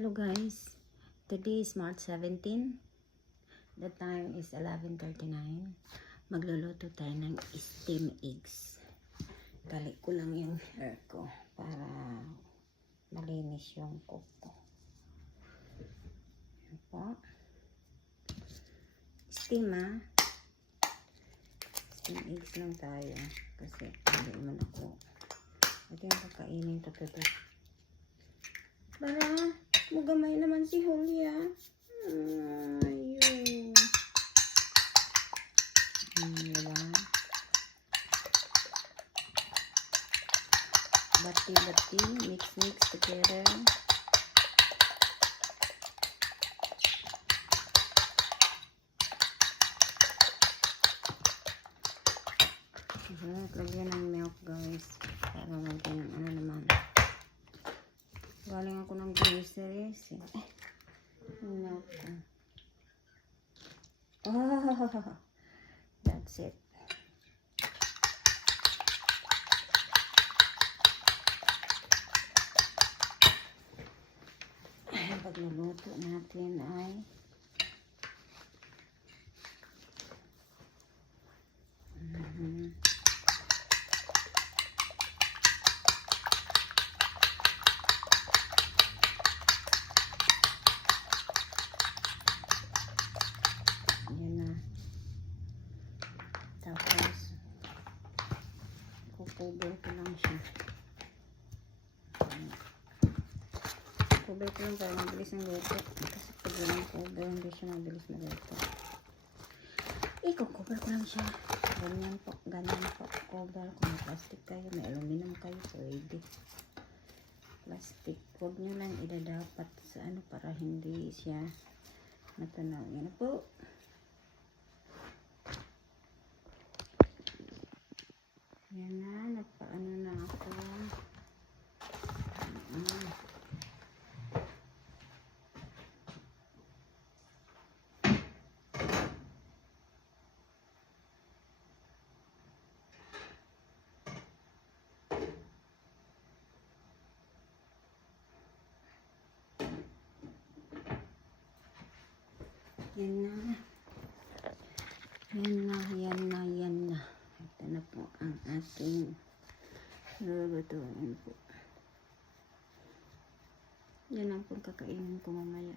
Hello guys, today is March 17. The time is 11:39. Magluluto tayo ng steam eggs. Gali ko lang yung hair ko para malinis yung kuko. Yan po. Steam Steam eggs lang tayo kasi hindi naman ako. Ito yung kakainin ko today. Para magamay naman si Julia. Ayun. Diba? Bati-bati. Mix together. Lagyan ng milk guys. Para maging ano naman. Galing ako ng groceries. Milk ko. Oh, that's it. Pag naluto natin ay yan na. Tapos kukuber ko lang siya. Cover ko lang para mabilis ng luto. Kasi pag walang cover, hindi siya mabilis na luto. I-cover ko lang siya. Ganyan po. Cover. Kung may plastic kayo, may aluminum kayo, pwede. Plastic. Huwag nyo lang idadapat sa ano para hindi siya matunaw. Yan na po. Yan na. Nagpaano na ako. Yan na. Ito na po ang ating lulutuin po. Yan ang pong kakainin ko mamaya.